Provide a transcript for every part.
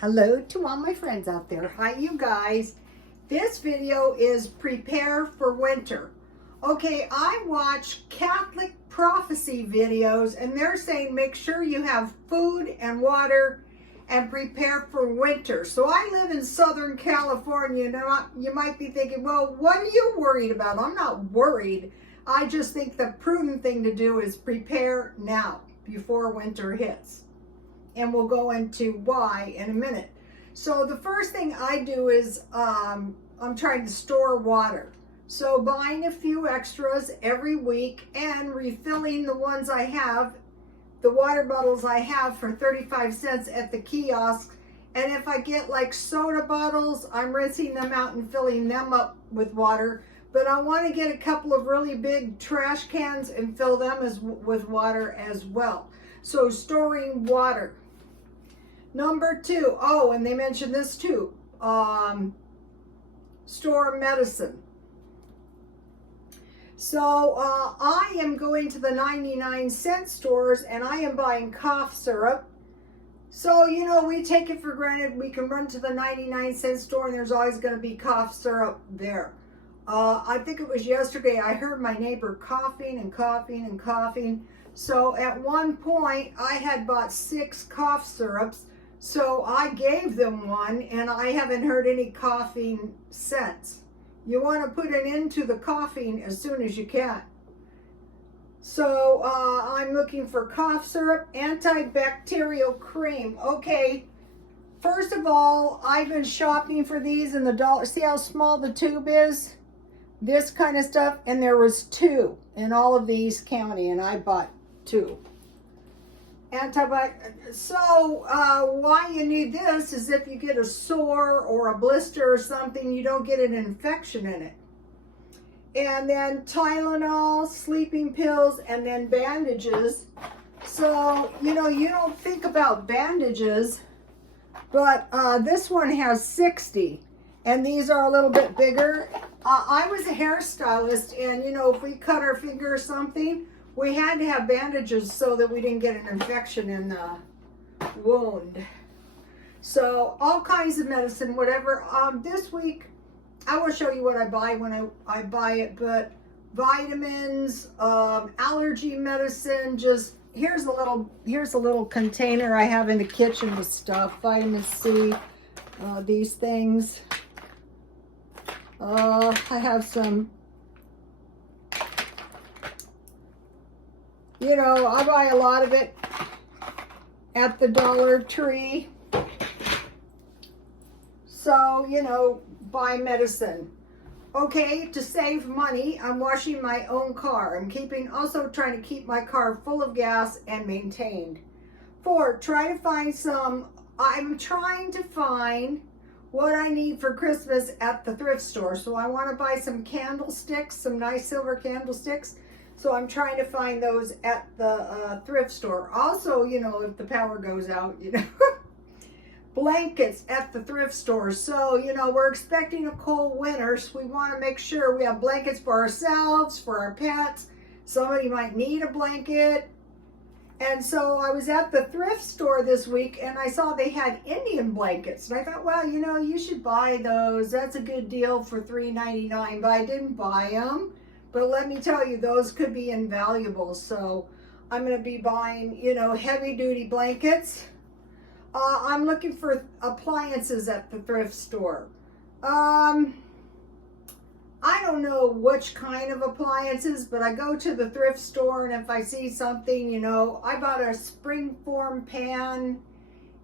Hello to all my friends out there. Hi, you guys. This video is prepare for winter. Okay, I watch Catholic prophecy videos and they're saying make sure you have food and water and prepare for winter. So I live in Southern California and you might be thinking, well, what are you worried about? I'm not worried. I just think the prudent thing to do is prepare now before winter hits. And we'll go into why in a minute. So the first thing I do is I'm trying to store water. So buying a few extras every week and refilling the ones I have, the water bottles I have for 35 cents at the kiosk. And if I get like soda bottles, I'm rinsing them out and filling them up with water. But I want to get a couple of really big trash cans and fill them with water as well. So storing water. Number two, oh, and they mentioned this too, store medicine. So I am going to the 99-cent stores and I am buying cough syrup. So, you know, we take it for granted. We can run to the 99-cent store and there's always going to be cough syrup there. I think it was yesterday I heard my neighbor coughing and coughing and coughing. So at one point I had bought 6 cough syrups. So I gave them one and I haven't heard any coughing since. You want to put an end to the coughing as soon as you can. So I'm looking for cough syrup, antibacterial cream. Okay, first of all, I've been shopping for these in the dollar. See how small the tube is? This kind of stuff. And there was 2 in all of these county and I bought 2. So why you need this is if you get a sore or a blister or something, you don't get an infection in it. And then Tylenol, sleeping pills, and then bandages. So, you know, you don't think about bandages, but this one has 60, and these are a little bit bigger. I was a hairstylist, and, you know, if we cut our finger or something, we had to have bandages so that we didn't get an infection in the wound. So all kinds of medicine, whatever. This week, I will show you what I buy when I buy it, but vitamins, allergy medicine, just here's a little container I have in the kitchen with stuff. Vitamin C, these things. I have some. You know, I buy a lot of it at the Dollar Tree. So, you know, buy medicine. Okay, to save money, I'm washing my own car. I'm also trying to keep my car full of gas and maintained. 4, I'm trying to find what I need for Christmas at the thrift store. So I want to buy some candlesticks, some nice silver candlesticks. So I'm trying to find those at the thrift store. Also, you know, if the power goes out, you know, blankets at the thrift store. So, you know, we're expecting a cold winter, so we want to make sure we have blankets for ourselves, for our pets. Somebody might need a blanket. And so I was at the thrift store this week and I saw they had Indian blankets. And I thought, well, you know, you should buy those. That's a good deal for $3.99, but I didn't buy them. But let me tell you, those could be invaluable. So I'm going to be buying, you know, heavy duty blankets. I'm looking for appliances at the thrift store. I don't know which kind of appliances, but I go to the thrift store and if I see something, you know, I bought a springform pan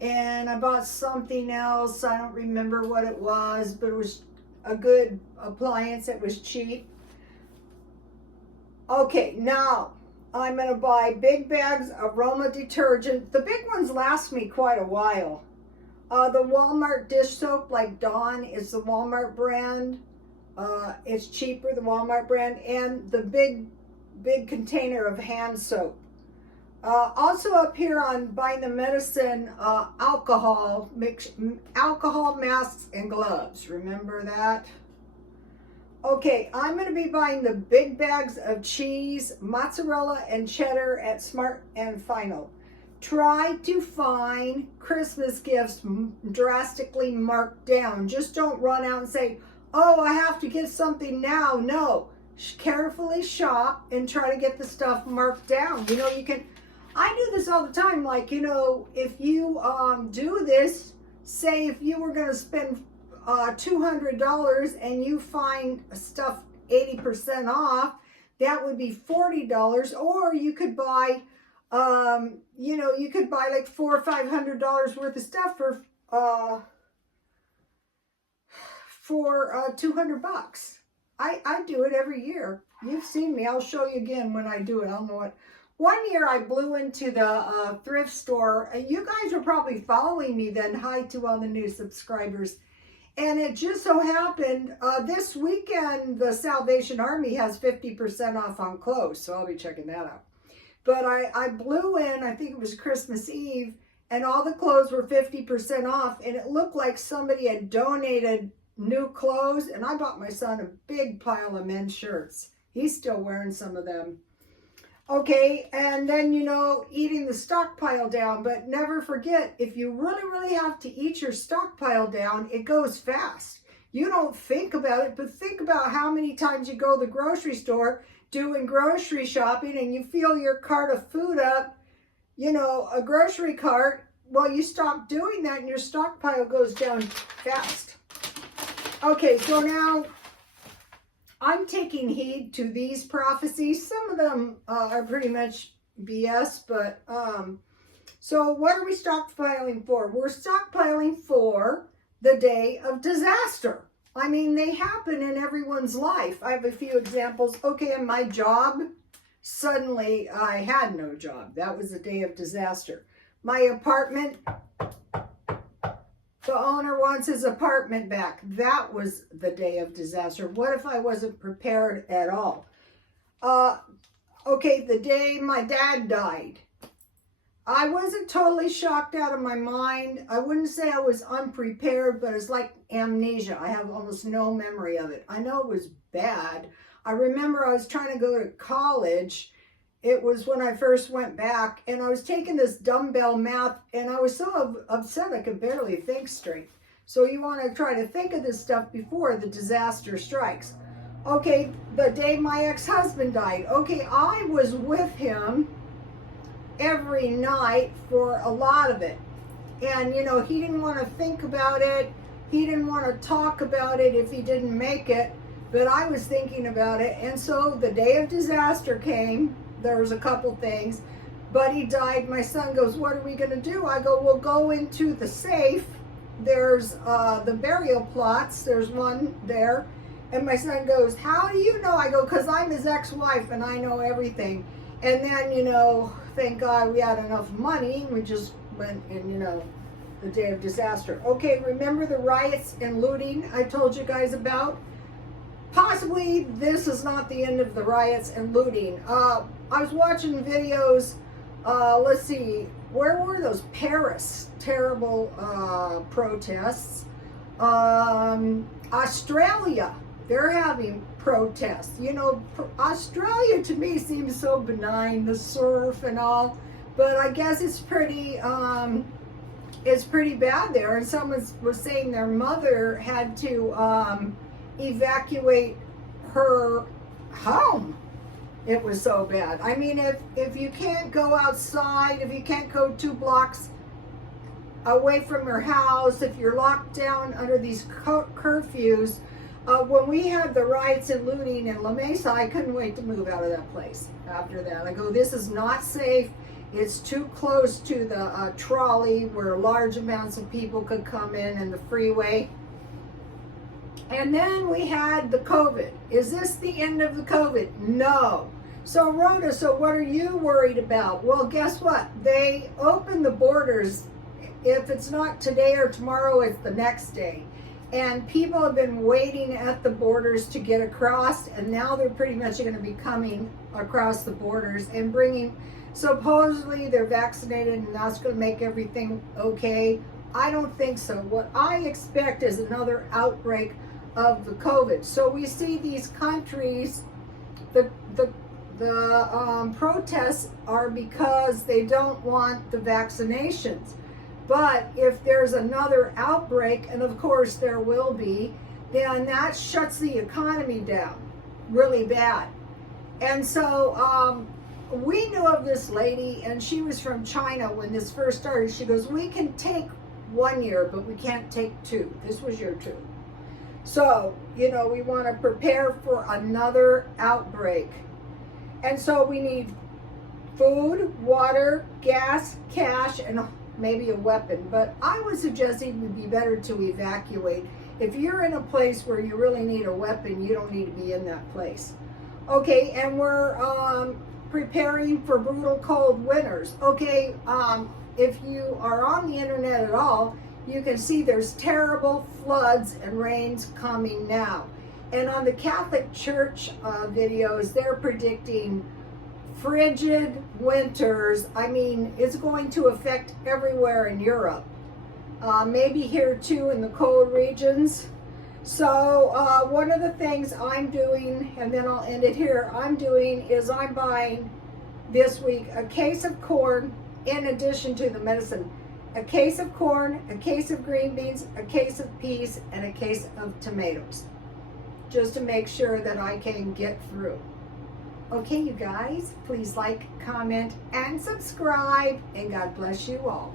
and I bought something else. I don't remember what it was, but it was a good appliance. It was cheap. Okay, now I'm going to buy big bags of aroma detergent. The big ones last me quite a while. The Walmart dish soap, like Dawn, is the Walmart brand. It's cheaper, the Walmart brand, and the big container of hand soap. Also up here on buying the medicine, alcohol masks and gloves. Remember that? Okay, I'm going to be buying the big bags of cheese, mozzarella, and cheddar at Smart and Final. try to find Christmas gifts drastically marked down. Just don't run out and say, oh, I have to get something now. No, carefully shop and try to get the stuff marked down. You know, you can, I do this all the time. Like, you know, if you do this, say if you were going to spend $200 and you find stuff 80% off, that would be $40. Or you could buy, you know, you could buy like $400 or $500 worth of stuff for 200 bucks. I do it every year. You've seen me. I'll show you again when I do it. I don't know what. One year I blew into the thrift store. You guys were probably following me then. Hi to all the new subscribers. And it just so happened, this weekend, the Salvation Army has 50% off on clothes. So I'll be checking that out. But I blew in, I think it was Christmas Eve, and all the clothes were 50% off. And it looked like somebody had donated new clothes. And I bought my son a big pile of men's shirts. He's still wearing some of them. Okay, and then, you know, eating the stockpile down, but never forget, if you really, really have to eat your stockpile down, it goes fast. You don't think about it, but think about how many times you go to the grocery store doing grocery shopping and you fill your cart of food up, you know, a grocery cart. Well, you stop doing that and your stockpile goes down fast. Okay, so now I'm taking heed to these prophecies. Some of them are pretty much BS, but so what are we stockpiling for? We're stockpiling for the day of disaster. I mean, they happen in everyone's life. I have a few examples. Okay, in my job, suddenly I had no job. That was a day of disaster. My apartment, the owner wants his apartment back. That was the day of disaster. What if I wasn't prepared at all? Okay, the day my dad died. I wasn't totally shocked out of my mind. I wouldn't say I was unprepared, but it's like amnesia. I have almost no memory of it. I know it was bad. I remember I was trying to go to college. It was when I first went back, and I was taking this dumbbell math, and I was so upset I could barely think straight. So you want to try to think of this stuff before the disaster strikes. Okay, the day my ex-husband died. Okay, I was with him every night for a lot of it. And, you know, he didn't want to think about it. He didn't want to talk about it if he didn't make it. But I was thinking about it. And so the day of disaster came. There was a couple things, but he died. My son goes, what are we going to do? I go, we'll go into the safe. There's the burial plots. There's one there. And my son goes, how do you know? I go, because I'm his ex-wife and I know everything. And then, you know, thank God we had enough money. We just went in, you know, the day of disaster. Okay, remember the riots and looting I told you guys about? Possibly this is not the end of the riots and looting. I was watching videos, let's see, where were those? Paris, terrible protests. Australia, they're having protests. You know, Australia to me seems so benign, the surf and all, but I guess it's pretty bad there. And someone was saying their mother had to evacuate her home. It was so bad. I mean, if you can't go outside, if you can't go 2 blocks away from your house, if you're locked down under these curfews, when we had the riots and looting in La Mesa, I couldn't wait to move out of that place after that. I go, this is not safe. It's too close to the trolley where large amounts of people could come in and the freeway. And then we had the COVID. Is this the end of the COVID? No. So Rhoda, so what are you worried about? Well, guess what? They opened the borders. If it's not today or tomorrow, it's the next day. And people have been waiting at the borders to get across, and now they're pretty much going to be coming across the borders and bringing, supposedly they're vaccinated and that's going to make everything okay. I don't think so. What I expect is another outbreak of the COVID. So we see these countries, the The protests are because they don't want the vaccinations. But if there's another outbreak, and of course there will be, then that shuts the economy down really bad. And so we knew of this lady, and she was from China when this first started. She goes, we can take 1 year, but we can't take 2. This was year 2. So, you know, we want to prepare for another outbreak. And so we need food, water, gas, cash, and maybe a weapon. But I would suggest it would be better to evacuate. If you're in a place where you really need a weapon, you don't need to be in that place. Okay, and we're preparing for brutal cold winters. Okay, if you are on the internet at all, you can see there's terrible floods and rains coming now. And on the Catholic Church videos, they're predicting frigid winters. I mean, it's going to affect everywhere in Europe. Maybe here too in the cold regions. So one of the things I'm doing, and then I'll end it here, I'm buying this week a case of corn in addition to the medicine. A case of corn, a case of green beans, a case of peas, and a case of tomatoes. Just to make sure that I can get through. Okay, you guys, please like, comment, and subscribe, and God bless you all.